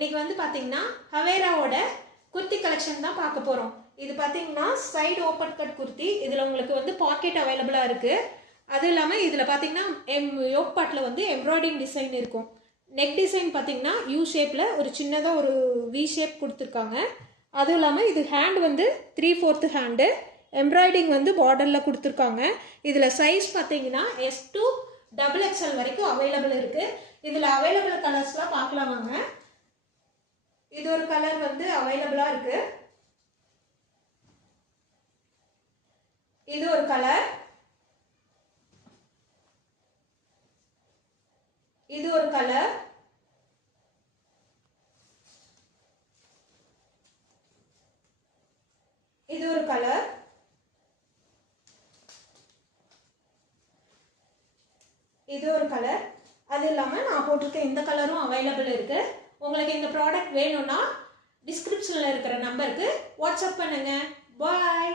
இன்னைக்கு வந்து பார்த்தீங்கன்னா ஹவேராவோட குர்த்தி கலெக்ஷன் தான் பார்க்க போகிறோம். இது பார்த்தீங்கன்னா சைடு ஓப்பன் கட் குர்த்தி. இதில் உங்களுக்கு வந்து பாக்கெட் அவைலபிளாக இருக்குது. அதுவும் இல்லாமல் இதில் பார்த்தீங்கன்னா யோக் பார்ட்டில் வந்து எம்ப்ராய்டிங் டிசைன் இருக்கும். நெக் டிசைன் பார்த்தீங்கன்னா யூ ஷேப்பில் ஒரு சின்னதாக ஒரு வி ஷேப் கொடுத்துருக்காங்க. அதுவும் இல்லாமல் இது ஹேண்ட் வந்து 3/4 ஹேண்டு. எம்ப்ராய்டிங் வந்து பார்டரில் கொடுத்துருக்காங்க. இதில் சைஸ் பார்த்தீங்கன்னா S to XXL வரைக்கும் அவைலபிள் இருக்குது. இதில் அவைலபிள் கலர்ஸ்லாம் பார்க்கலாம் வாங்க. இது ஒரு கலர் வந்து அவைலபிளாக இருக்குது. இது ஒரு கலர், இது ஒரு கலர், இது ஒரு கலர், இது ஒரு கலர். அது இல்லாமல் நான் போட்டிருக்க இந்த கலரும் அவைலபிள் இருக்குது. உங்களுக்கு இந்த ப்ராடக்ட் வேணும்னா டிஸ்கிரிப்ஷனில் இருக்கிற நம்பருக்கு வாட்ஸ்அப் பண்ணுங்கள். பாய்.